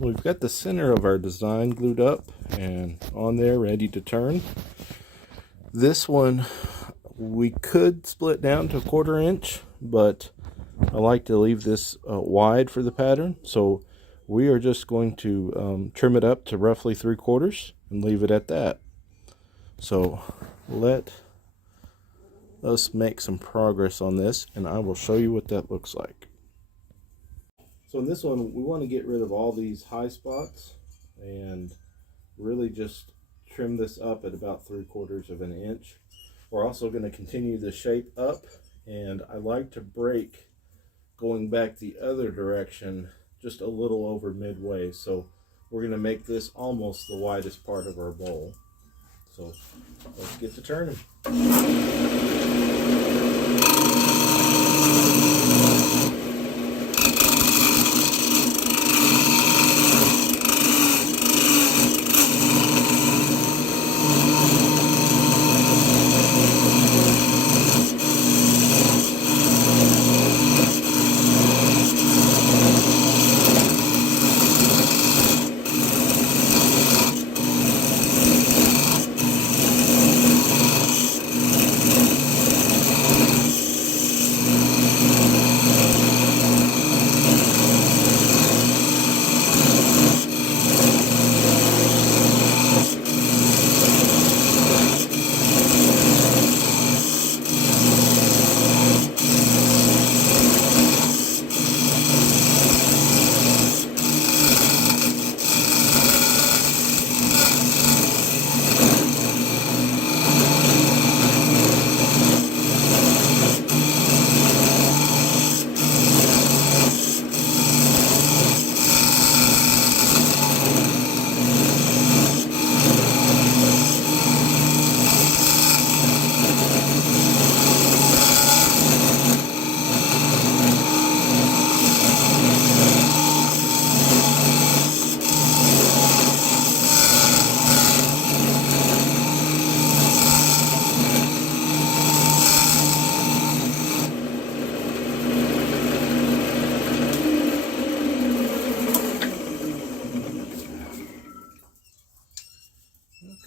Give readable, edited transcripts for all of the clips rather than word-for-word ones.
We've got the center of our design glued up and on there ready to turn. This one we could split down to 1/4 inch, but I like to leave this wide for the pattern, so we are just going to trim it up to roughly 3/4 and leave it at that. So let us make some progress on this, and I will show you what that looks like. So in this one, we want to get rid of all these high spots and really just trim this up at about 3/4 inch. We're also going to continue the shape up, and I like to break going back the other direction just a little over midway. So we're going to make this almost the widest part of our bowl. So let's get to turning.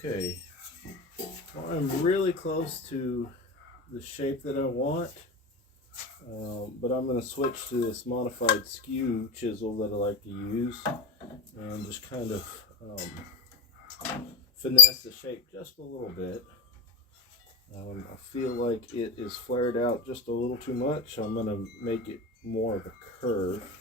Okay, well, I'm really close to the shape that I want, but I'm going to switch to this modified skew chisel that I like to use and just kind of finesse the shape just a little bit. I feel like it is flared out just a little too much, so I'm going to make it more of a curve.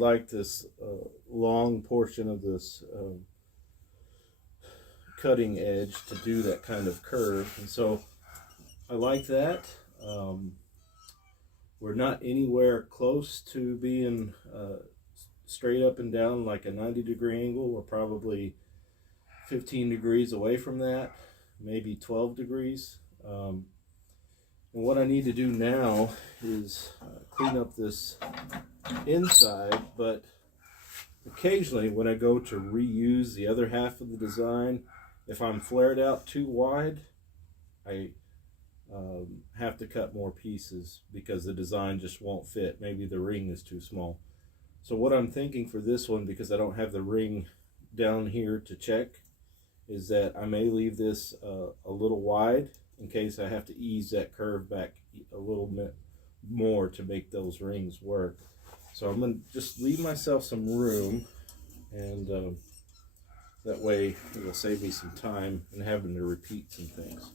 Like this long portion of this cutting edge to do that kind of curve, and so I like that. We're not anywhere close to being straight up and down like a 90-degree angle. We're probably 15 degrees away from that, maybe 12 degrees. And what I need to do now is clean up this inside, but occasionally when I go to reuse the other half of the design, if I'm flared out too wide, I have to cut more pieces because the design just won't fit. Maybe the ring is too small. So what I'm thinking for this one, because I don't have the ring down here to check, is that I may leave this a little wide in case I have to ease that curve back a little bit more to make those rings work. So I'm going to just leave myself some room, and that way it will save me some time and having to repeat some things.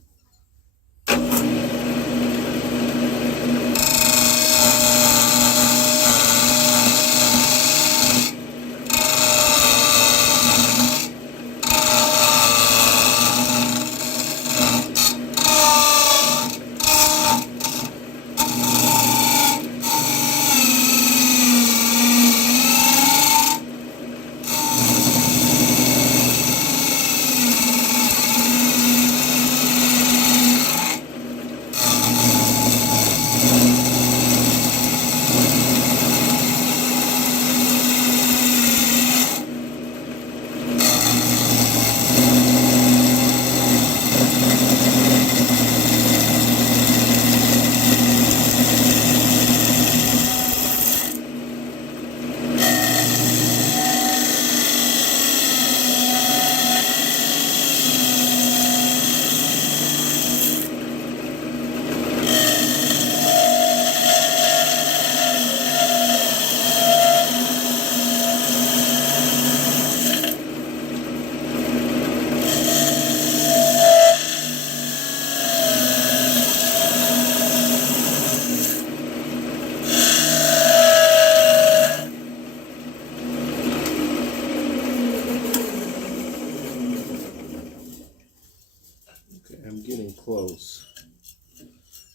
close.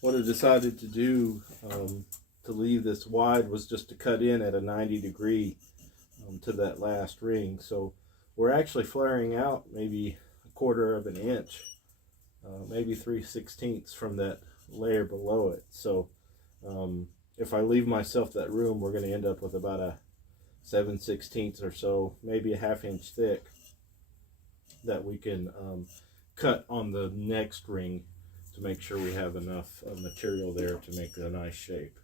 What I decided to do to leave this wide was just to cut in at a 90 degree to that last ring. So we're actually flaring out maybe 1/4 of an inch, maybe 3/16 from that layer below it. So if I leave myself that room, we're going to end up with about a 7/16 or so, maybe a 1/2 inch thick, that we can cut on the next ring to make sure we have enough material there to make a nice shape.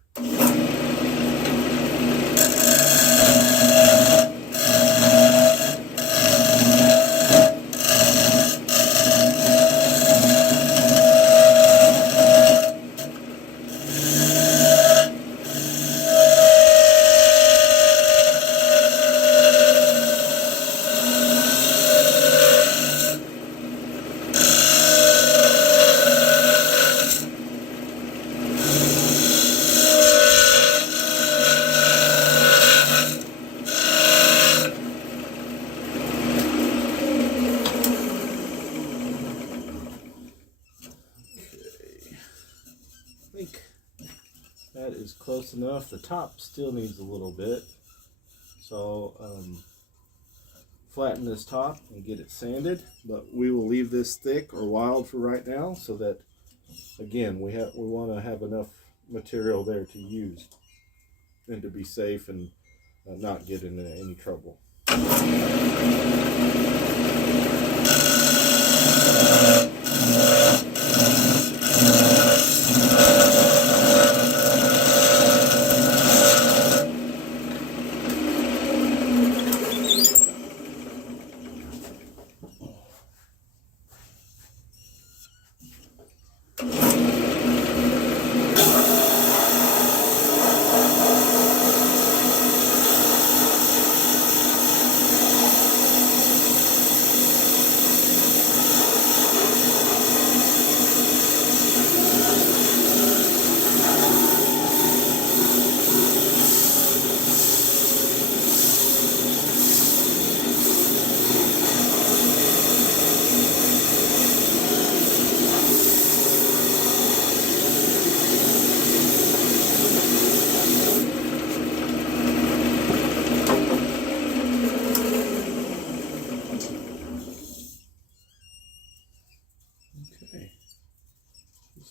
I think that is close enough. The top still needs a little bit, so flatten this top and get it sanded, but we will leave this thick or wild for right now, so that again we want to have enough material there to use and to be safe and not get into any trouble.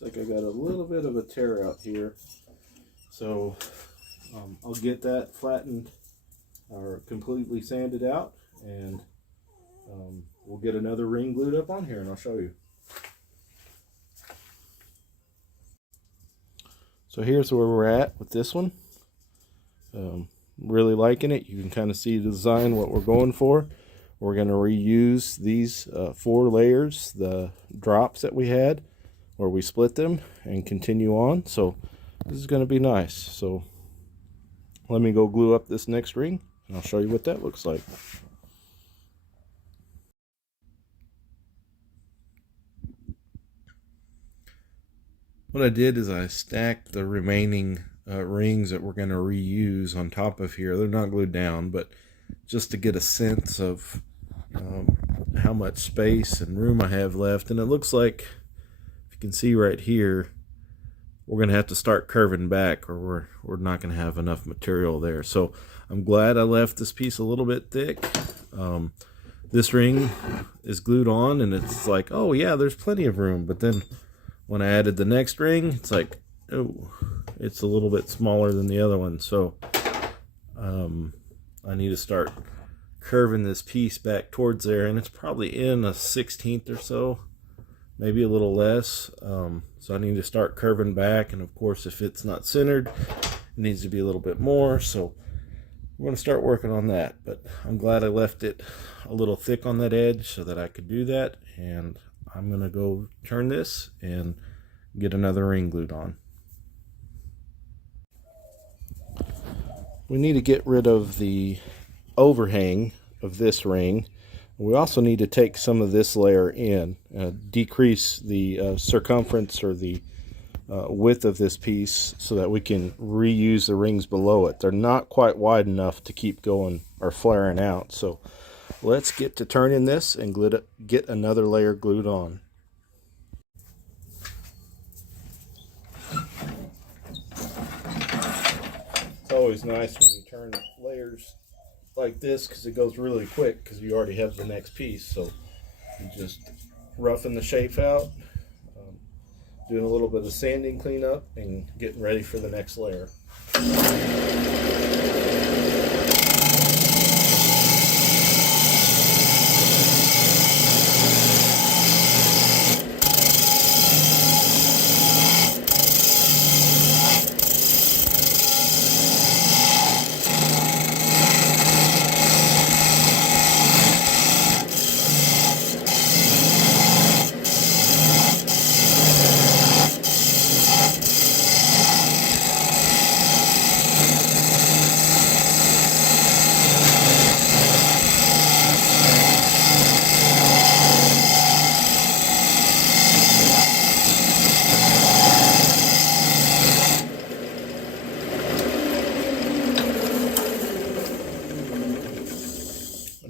Like I got a little bit of a tear out here, so I'll get that flattened or completely sanded out, and we'll get another ring glued up on here and I'll show you. So here's where we're at with this one. Really liking it. You can kind of see the design, what we're going for. We're going to reuse these 4 layers, the drops that we had, where we split them, and continue on. So this is going to be nice. So let me go glue up this next ring and I'll show you what that looks like. What I did is I stacked the remaining rings that we're going to reuse on top of here. They're not glued down, but just to get a sense of how much space and room I have left. And it looks like, can see right here, we're going to have to start curving back, or we're not going to have enough material there. So I'm glad I left this piece a little bit thick. This ring is glued on and it's like, oh yeah, there's plenty of room. But then when I added the next ring, it's like, oh, it's a little bit smaller than the other one. So I need to start curving this piece back towards there, and it's probably in a 1/16 or so, maybe a little less. So I need to start curving back, and of course if it's not centered, it needs to be a little bit more. So we're going to start working on that, but I'm glad I left it a little thick on that edge so that I could do that. And I'm going to go turn this and get another ring glued on. We need to get rid of the overhang of this ring. We also need to take some of this layer in, decrease the circumference or the width of this piece so that we can reuse the rings below it. They're not quite wide enough to keep going or flaring out. So let's get to turning this and get another layer glued on. always nice when you turn layers like this because it goes really quick because you already have the next piece. So you just roughen the shape out, doing a little bit of sanding cleanup and getting ready for the next layer.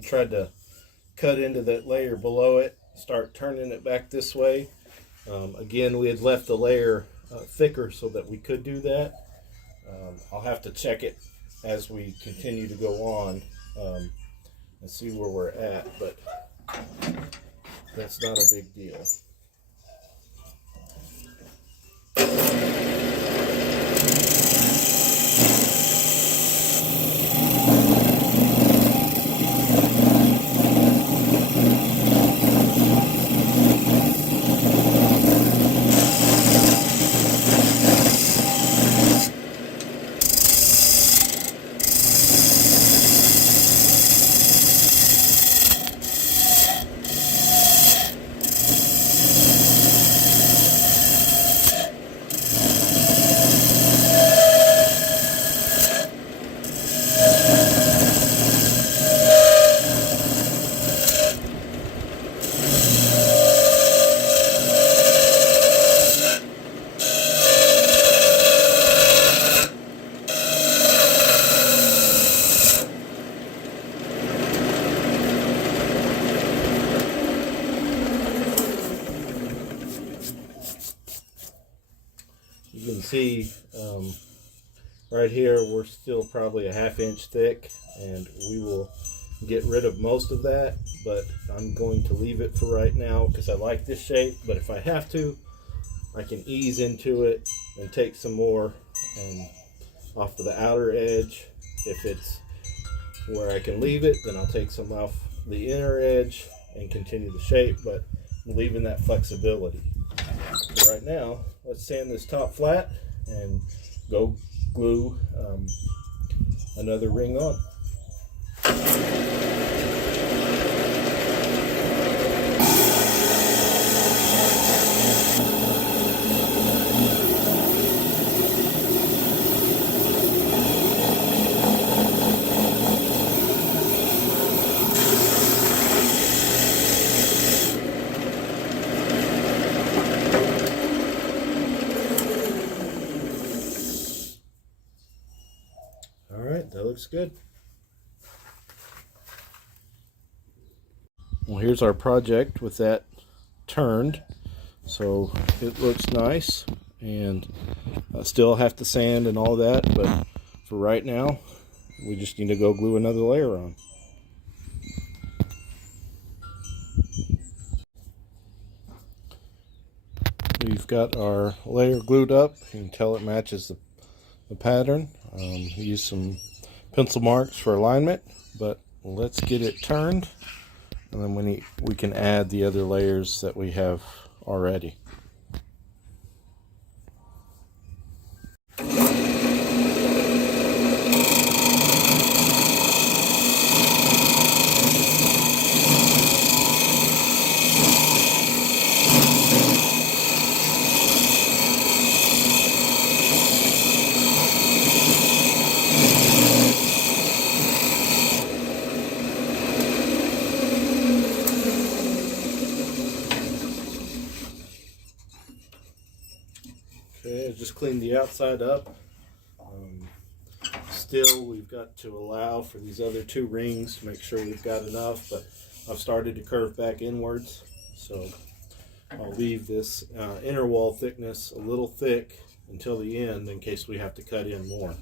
Tried to cut into that layer below it, start turning it back this way. Again, we had left the layer thicker so that we could do that. I'll have to check it as we continue to go on and see where we're at, but that's not a big deal. You can see right here we're still probably a ½ inch thick, and we will get rid of most of that, but I'm going to leave it for right now because I like this shape. But if I have to, I can ease into it and take some more off of the outer edge. If it's where I can leave it, then I'll take some off the inner edge and continue the shape, but I'm leaving that flexibility. So right now, let's sand this top flat and go glue another ring on. That looks good. Well, here's our project with that turned. So it looks nice, and I still have to sand and all that, but for right now, we just need to go glue another layer on. We've got our layer glued up. You can tell it matches the pattern. Use some pencil marks for alignment, but let's get it turned, and then we can add the other layers that we have already. Okay, I just cleaned the outside up. Still, we've got to allow for these other two rings to make sure we've got enough, but I've started to curve back inwards, so I'll leave this inner wall thickness a little thick until the end in case we have to cut in more.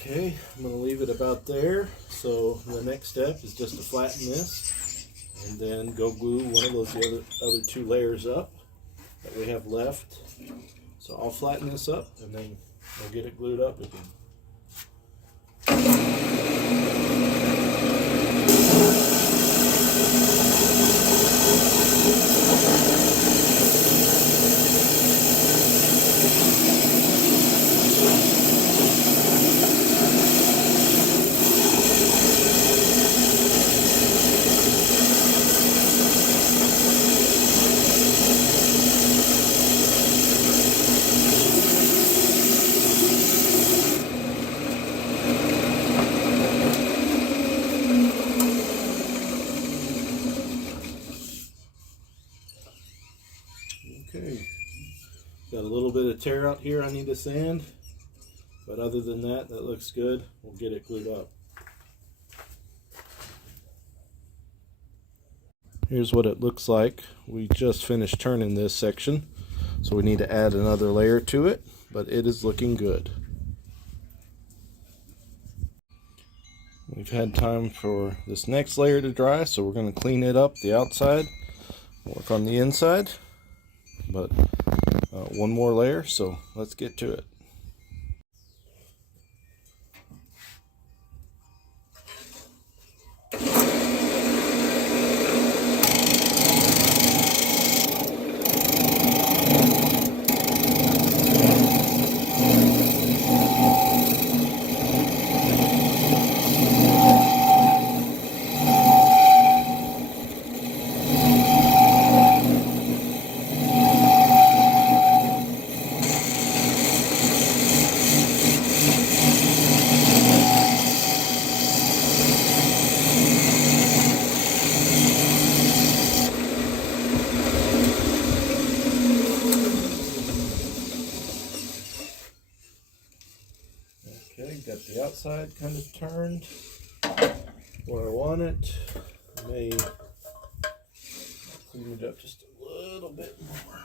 Okay, I'm going to leave it about there. So the next step is just to flatten this and then go glue one of those other two layers up that we have left. So I'll flatten this up and then we'll get it glued up again. Okay, got a little bit of tear out here I need to sand, but other than that, that looks good. We'll get it glued up. Here's what it looks like. We just finished turning this section, so we need to add another layer to it, but it is looking good. We've had time for this next layer to dry, so we're going to clean it up the outside, work on the inside. But one more layer, so let's get to it. Okay, got the outside kind of turned where I want it. I may clean it up just a little bit more.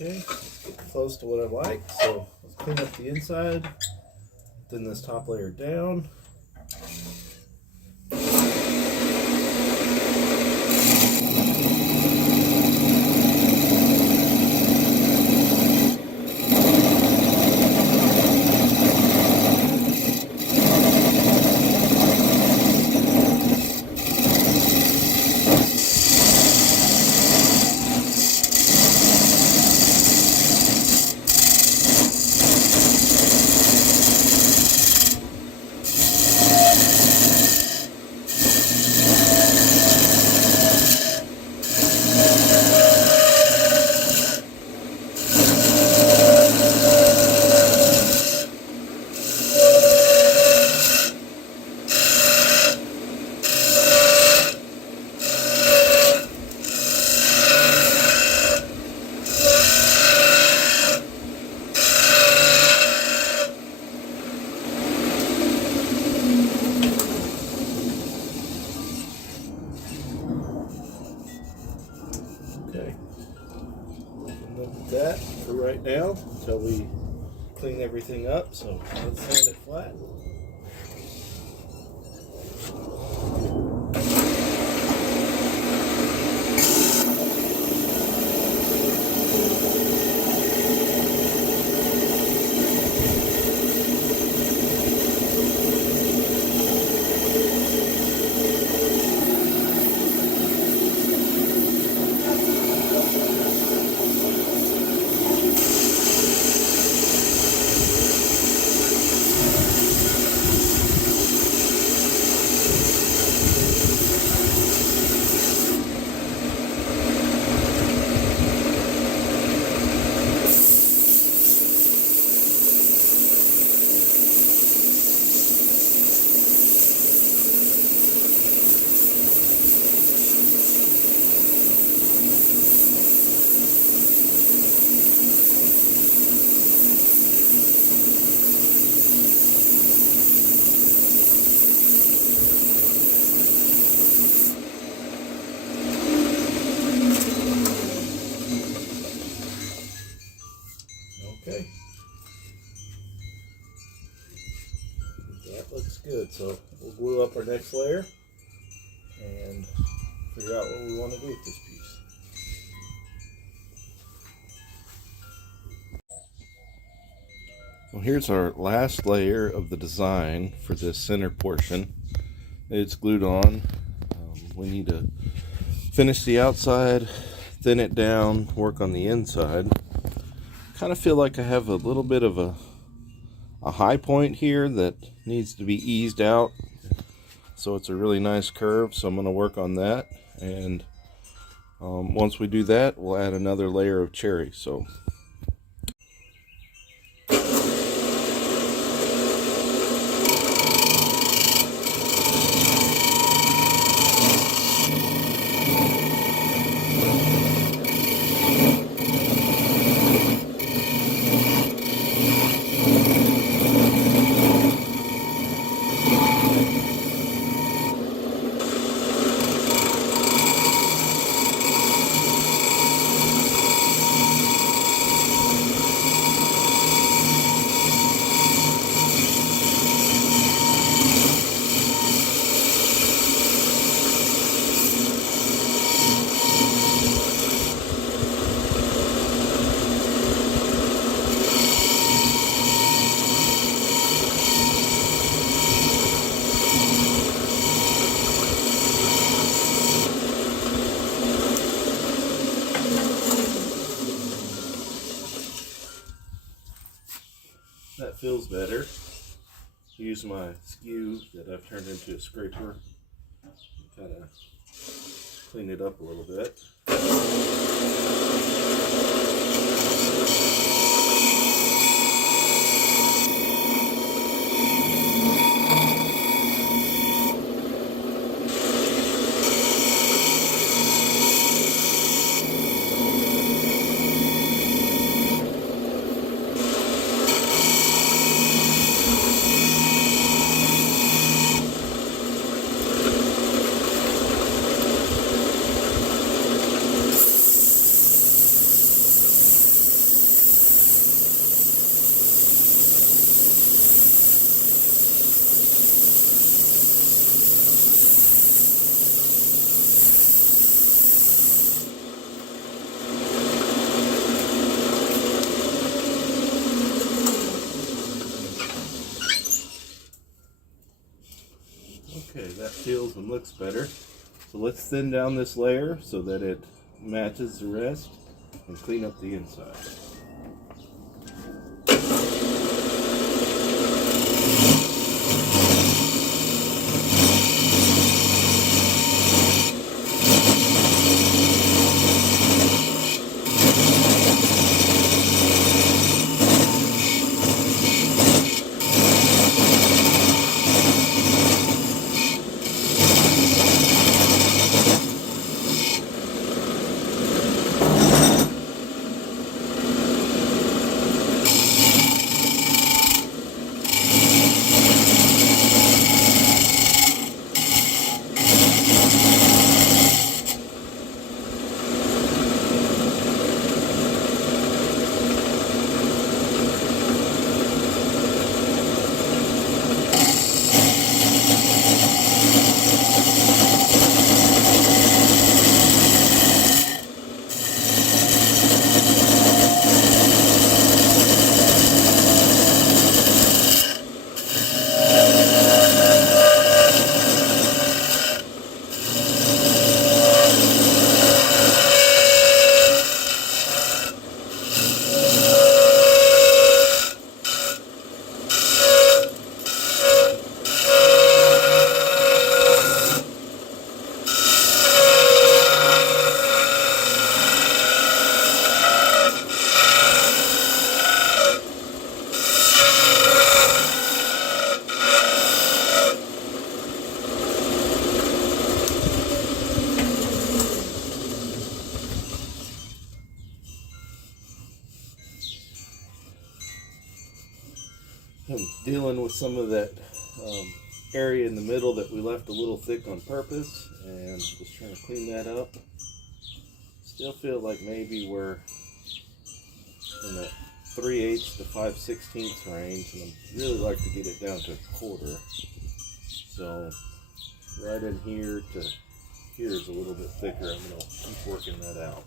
Okay, getting close to what I like, so let's clean up the inside, thin this top layer down. Okay, look at that for right now until we clean everything up. So let's sand it flat. good. So we'll glue up our next layer and figure out what we want to do with this piece. Well, here's our last layer of the design for this center portion. It's glued on. We need to finish the outside, thin it down, work on the inside. Kind of feel like I have a little bit of a high point here that needs to be eased out, so it's a really nice curve. So I'm going to work on that, and once we do that, we'll add another layer of cherry. So that feels better. Use my skew that I've turned into a scraper. Kind of clean it up a little bit. Okay, that feels and looks better. So let's thin down this layer so that it matches the rest and clean up the inside. I'm dealing with some of that area in the middle that we left a little thick on purpose, and just trying to clean that up. Still feel like maybe we're in that 3/8 to 5/16 range, and I'd really like to get it down to a quarter. So right in here to here is a little bit thicker. I'm going to keep working that out.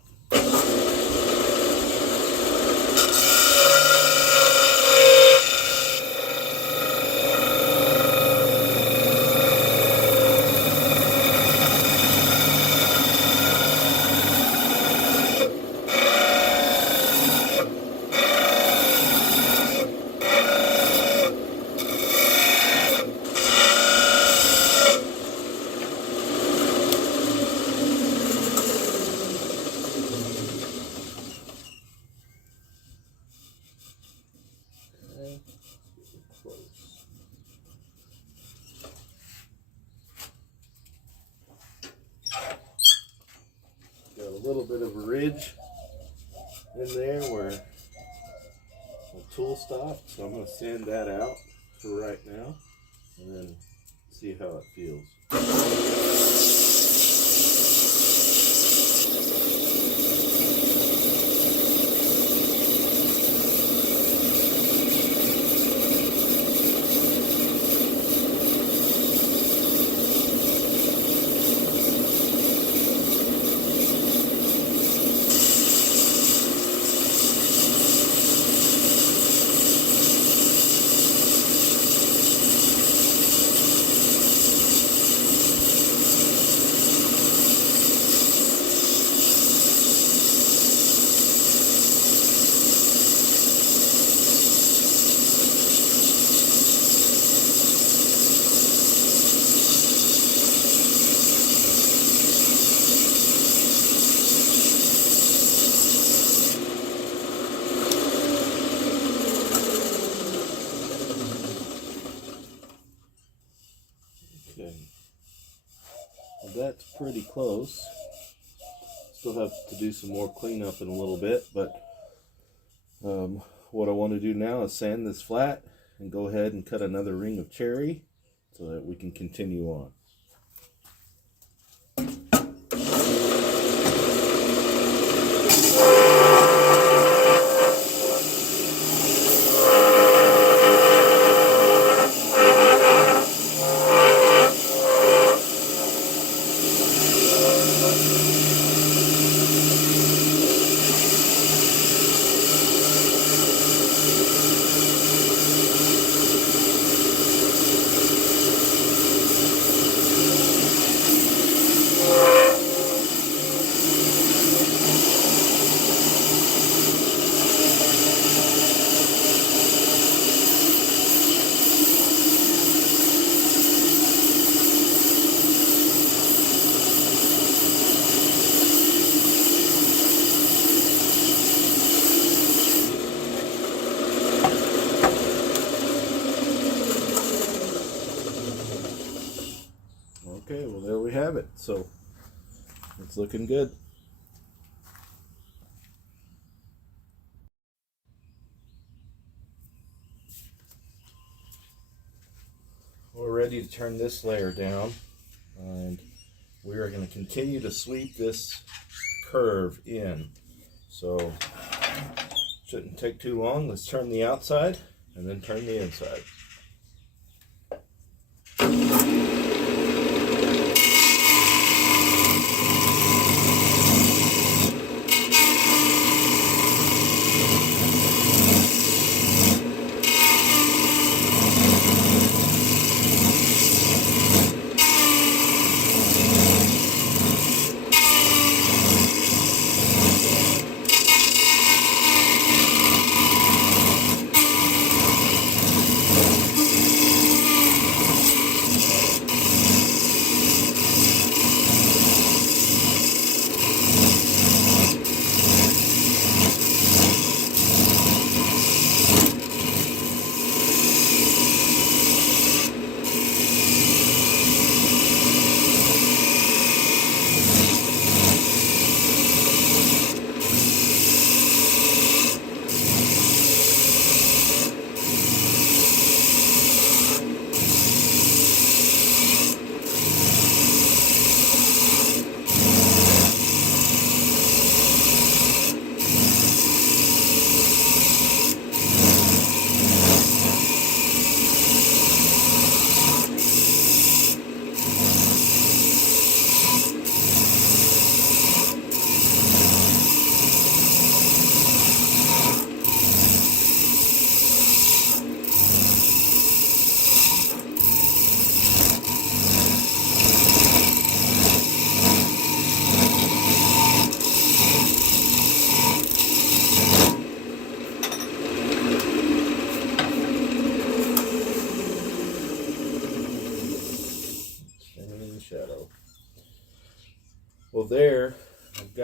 Got a little bit of a ridge in there where the tool stopped, so I'm going to sand that out for right now and then see how it feels. Okay, well, that's pretty close. Still have to do some more cleanup in a little bit, but what I want to do now is sand this flat and go ahead and cut another ring of cherry so that we can continue on. Okay, well there we have it. So it's looking good. We're ready to turn this layer down, and we are going to continue to sweep this curve in. So shouldn't take too long. Let's turn the outside and then turn the inside.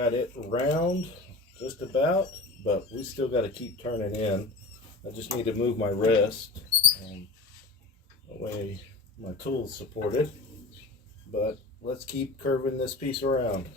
got it round just about, but we still got to keep turning in. I just need to move my wrist that way my tools support it. But let's keep curving this piece around.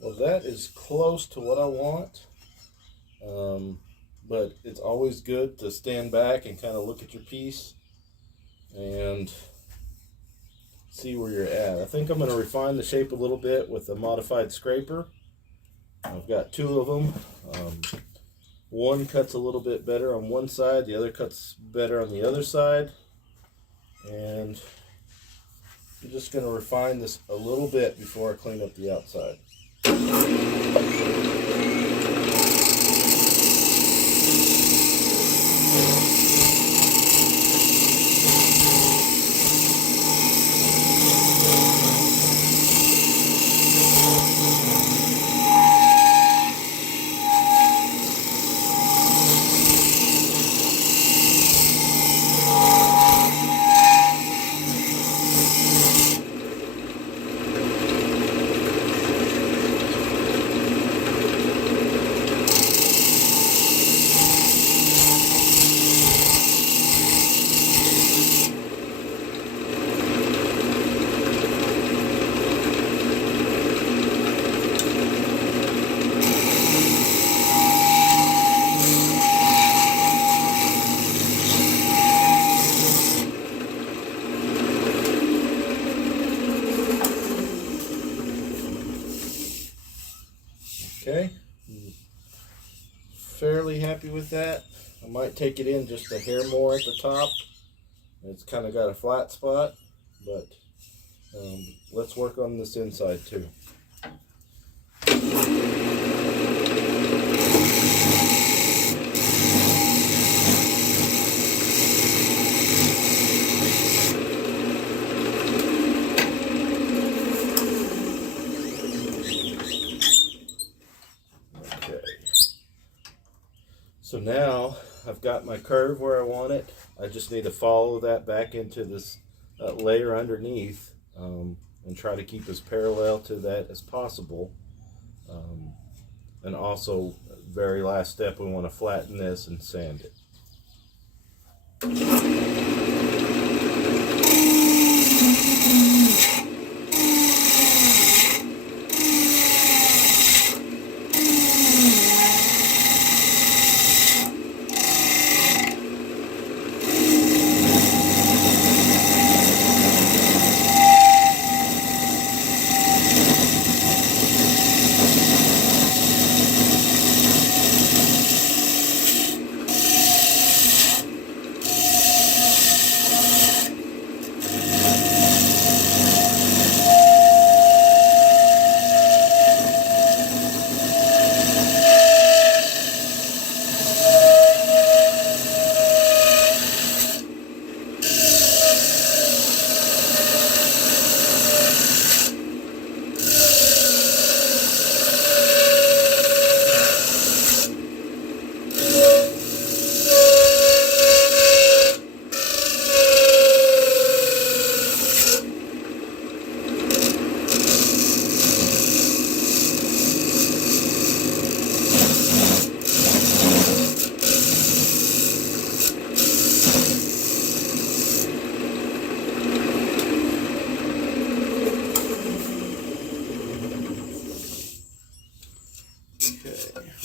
Well, that is close to what I want, but it's always good to stand back and kind of look at your piece and see where you're at. I think I'm going to refine the shape a little bit with a modified scraper. I've got two of them. One cuts a little bit better on one side, the other cuts better on the other side, and I'm just going to refine this a little bit before I clean up the outside. Okay, fairly happy with that. I might take it in just a hair more at the top. It's kind of got a flat spot, but let's work on this inside too. So now I've got my curve where I want it. I just need to follow that back into this layer underneath and try to keep as parallel to that as possible. And also, very last step, we want to flatten this and sand it.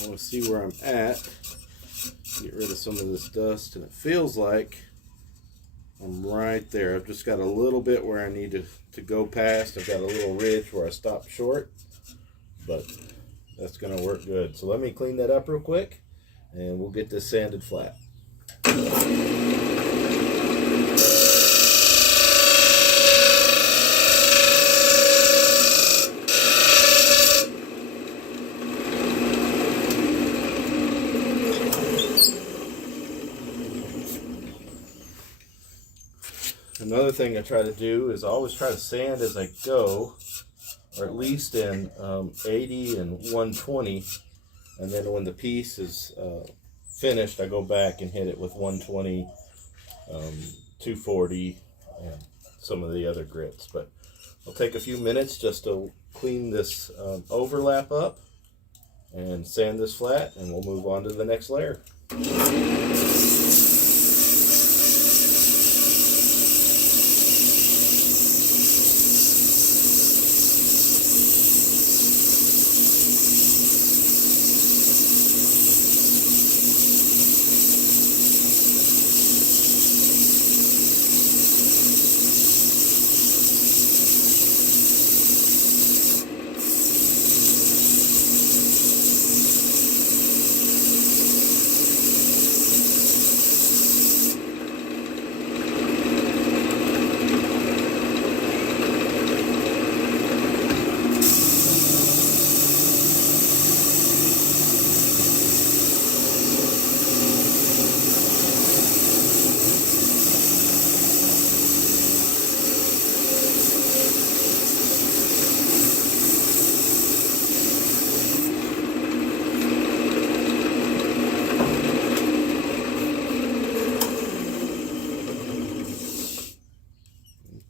I want to see where I'm at, get rid of some of this dust, and it feels like I'm right there. I've just got a little bit where I need to go past. I've got a little ridge where I stopped short, but that's going to work good. So let me clean that up real quick, and we'll get this sanded flat. Another thing I try to do is always try to sand as I go, or at least in 80 and 120, and then when the piece is finished, I go back and hit it with 120, 240, and some of the other grits. But I'll take a few minutes just to clean this overlap up and sand this flat, and we'll move on to the next layer.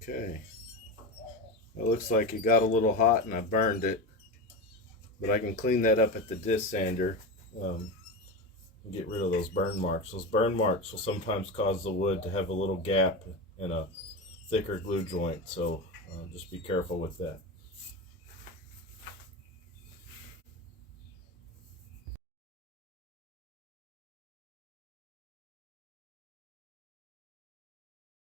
Okay, it looks like it got a little hot and I burned it, but I can clean that up at the disc sander and get rid of those burn marks. Those burn marks will sometimes cause the wood to have a little gap in a thicker glue joint, so just be careful with that.